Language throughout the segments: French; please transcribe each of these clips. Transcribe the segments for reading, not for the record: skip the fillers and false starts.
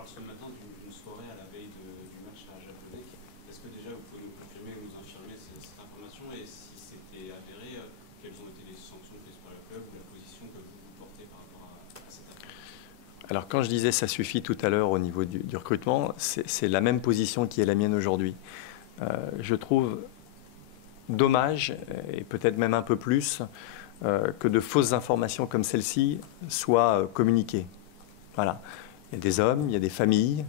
parle ce matin d'une soirée à la veille du match à Jablonec. Est-ce que déjà vous pouvez nous confirmer ou nous infirmer cette information, et si c'était avéré, quelles ont été les sanctions prises par le club ou la position que vous portez par rapport à cette affaire? Alors quand je disais ça suffit tout à l'heure au niveau du recrutement, c'est la même position qui est la mienne aujourd'hui. Je trouve dommage, et peut-être même un peu plus, que de fausses informations comme celle-ci soient communiquées. Voilà. Il y a des hommes, il y a des familles.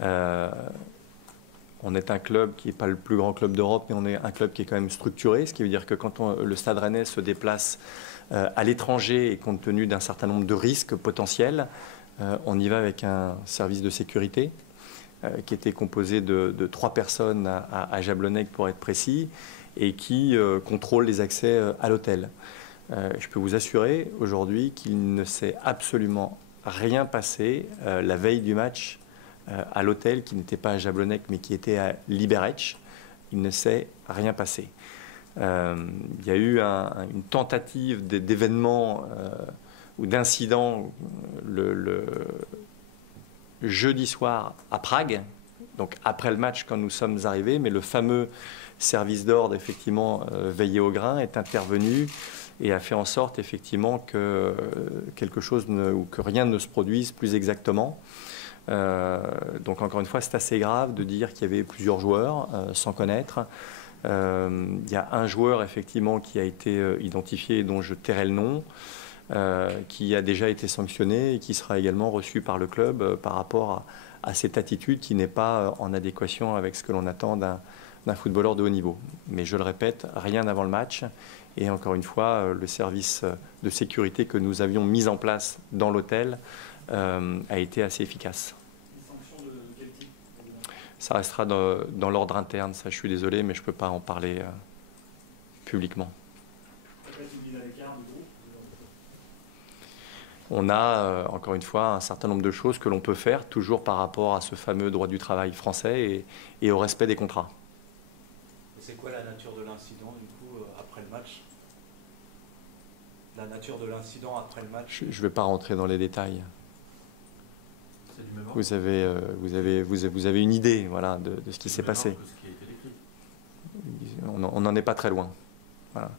On est un club qui n'est pas le plus grand club d'Europe, mais on est un club qui est quand même structuré, ce qui veut dire que quand le Stade Rennais se déplace à l'étranger et compte tenu d'un certain nombre de risques potentiels, on y va avec un service de sécurité qui était composé de 3 personnes à Jablonec pour être précis, et qui contrôle les accès à l'hôtel. Je peux vous assurer aujourd'hui qu'il ne s'est absolument rien passé la veille du match à l'hôtel, qui n'était pas à Jablonec mais qui était à Liberec. Il ne s'est rien passé. Il y a eu une tentative d'événement ou d'incident le jeudi soir à Prague, donc après le match quand nous sommes arrivés, mais le fameux service d'ordre, effectivement, veillé au grain, est intervenu et a fait en sorte, effectivement, que quelque chose ou que rien ne se produise plus exactement. Donc encore une fois, c'est assez grave de dire qu'il y avait plusieurs joueurs sans connaître. Il y a un joueur, effectivement, qui a été identifié et dont je tairai le nom, qui a déjà été sanctionné et qui sera également reçu par le club par rapport à cette attitude qui n'est pas en adéquation avec ce que l'on attend d'un footballeur de haut niveau. Mais je le répète, rien avant le match. Et encore une fois, le service de sécurité que nous avions mis en place dans l'hôtel a été assez efficace. Des sanctions de quel type? Ça restera dans l'ordre interne, ça je suis désolé, mais je ne peux pas en parler publiquement. Peut-être une mise à l'écart du groupe? On a, encore une fois, un certain nombre de choses que l'on peut faire, toujours par rapport à ce fameux droit du travail français et au respect des contrats. C'est quoi la nature de l'incident, du coup, après le match? La nature de l'incident après le match? Je ne vais pas rentrer dans les détails. C'est du même ordre. Vous avez une idée, voilà, de ce qui s'est passé. Ce qui a été décrit. On n'en est pas très loin. Voilà.